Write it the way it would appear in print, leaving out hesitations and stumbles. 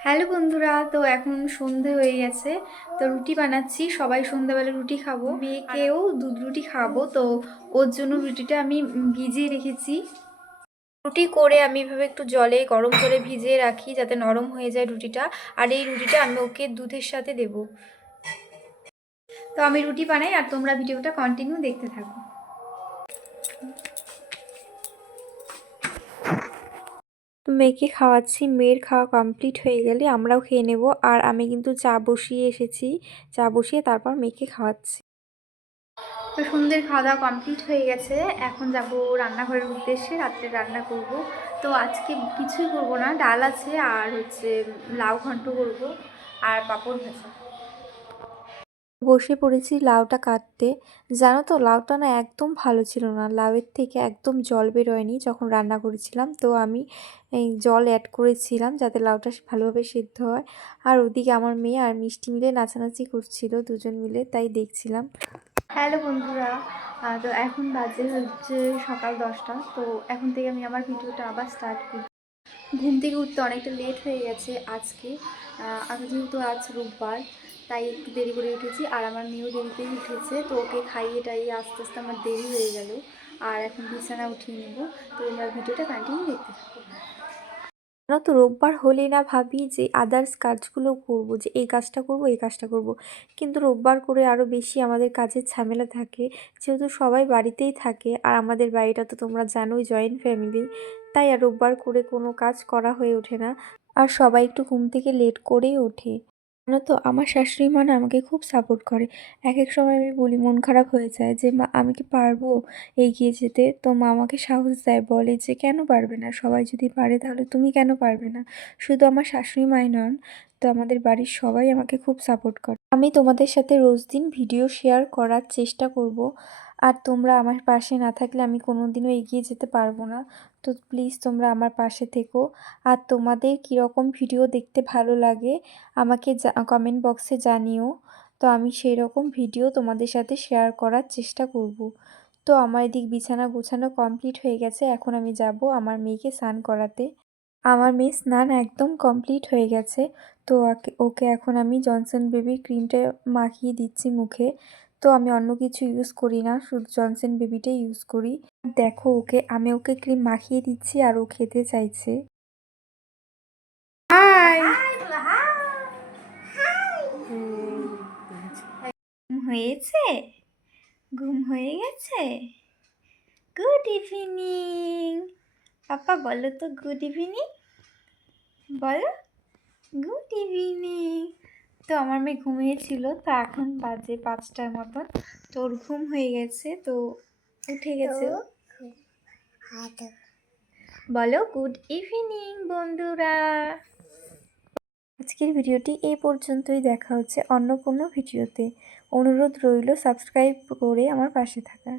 Hello বন্ধুরা, তো এখন সন্ধে হয়ে গেছে। তো রুটি বানাচ্ছি, সবাই সন্ধ্যাবেলা রুটি খাবো। মেয়েকেও দুধ রুটি খাবো, তো ওর জন্য রুটিটা আমি ভিজিয়ে রেখেছি। রুটি করে আমি এভাবে একটু গরম জলে ভিজিয়ে রাখি যাতে নরম হয়ে যায় রুটিটা। আর এই রুটিটা আমি ওকে দুধের সাথে দেব। তো আমি রুটি বানাই আর তোমরা ভিডিওটা কন্টিনিউ দেখতে থাকো। তো মেয়েকে খাওয়াচ্ছি, মেয়ের খাওয়া কমপ্লিট হয়ে গেলে আমরাও খেয়ে নেব। আর আমি কিন্তু চা বসিয়ে এসেছি, চা বসিয়ে তারপর মেয়েকে খাওয়াচ্ছি। তো সন্ধ্যের খাওয়া দাওয়া কমপ্লিট হয়ে গেছে, এখন যাব রান্নাঘরের উদ্দেশ্যে, রাত্রে রান্না করব। তো আজকে কিছুই করব না, ডাল আছে আর হচ্ছে লাউ ঘন্ট করব আর পাঁপড় ভাজা। বসে পড়েছি লাউটা কাটতে। জানো তো লাউটা না একদম ভালো ছিল না, লাউয়ের থেকে একদম জল বেরোয়নি যখন রান্না করেছিলাম। তো আমি এই জল অ্যাড করেছিলাম যাতে লাউটা ভালোভাবে সিদ্ধ হয়। আর ওদিকে আমার মেয়ে আর মিষ্টি মিলে নাচানাচি করছিল, দুজন মিলে, তাই দেখছিলাম। হ্যালো বন্ধুরা, তো এখন বাজে হচ্ছে সকাল 10টা। তো এখন থেকে আমি আমার ভিডিওটা আবার স্টার্ট করি। ঘুম থেকে উঠতে অনেকটা লেট হয়ে গেছে আজকে। আমি যেহেতু আজ রোববার, তাই একটু দেরি করে উঠেছি। আর আমার মেয়েও দেরিতেই উঠেছে, তো ওকে খাইয়ে টাইয়ে আস্তে আস্তে আমার দেরি হয়ে গেল। আর এখন বিছানা উঠিয়ে নেব। তো আমার ভিডিওটা কন্টিনিউ দেখতে থাকো। জানো তো রোববার হলেই না ভাবি যে আদার্স কাজগুলো করব, যে এই কাজটা করব এই কাজটা করব, কিন্তু রোববার করে আরও বেশি আমাদের কাজের ঝামেলা থাকে। যেহেতু সবাই বাড়িতেই থাকে আর আমাদের বাড়িটা তো তোমরা জানোই জয়েন্ট ফ্যামিলি, তাই আর রোববার করে কোনো কাজ করা হয়ে ওঠে না। আর সবাই একটু ঘুম থেকে লেট করেই ওঠে। জানো তো আমার শাশুড়ি মা না আমাকে খুব সাপোর্ট করে। এক এক সময় আমি বলি, মন খারাপ হয়ে যায় যে মা আমি কি পারবো এগিয়ে যেতে, তো মা আমাকে সাহস দেয়, বলে যে কেন পারবে না, সবাই যদি পারে তাহলে তুমি কেন পারবে না। শুধু আমার শাশুড়ি মাই নন, তো আমাদের বাড়ির সবাই আমাকে খুব সাপোর্ট করে। আমি তোমাদের সাথে রোজ দিন ভিডিও শেয়ার করার চেষ্টা করব। আর তোমরা আমার পাশে না থাকলে আমি কোনোদিনও এগিয়ে যেতে পারবো না। তো প্লিজ তোমরা আমার পাশে থেকো। আর তোমাদের কীরকম ভিডিও দেখতে ভালো লাগে আমাকে কমেন্ট বক্সে জানিও। তো আমি সেই রকম ভিডিও তোমাদের সাথে শেয়ার করার চেষ্টা করব। তো আমার এদিক বিছানা গোছানো কমপ্লিট হয়ে গেছে, এখন আমি যাব আমার মেয়েকে স্নান করাতে। আমার মেয়ে স্নান একদম কমপ্লিট হয়ে গেছে। তো ওকে এখন আমি জনসন বেবি ক্রিমটা মাখিয়ে দিচ্ছি মুখে। তো আমি অন্য কিছু ইউজ করি না, শুধু জনসন বেবিটাই ইউজ করি। দেখো আমি ওকে ক্রিম মাখিয়ে দিচ্ছি আর ও খেতে চাইছে। হাই, ঘুম হয়েছে? ঘুম হয়ে গেছে? Good evening. পাপা বলো তো গুড ইভিনিং, বলো গুড ইভিনিং। তো আমার মেয়ে ঘুমিয়েছিল, তো এখন বাজে 5টার মতন। তো ওর ঘুম হয়ে গেছে, তো উঠে গেছে। বলো গুড ইভিনিং বন্ধুরা। আজকের ভিডিওটি এই পর্যন্তই, দেখা হচ্ছে অন্য কোনো ভিডিওতে। অনুরোধ রইল সাবস্ক্রাইব করে আমার পাশে থাকার।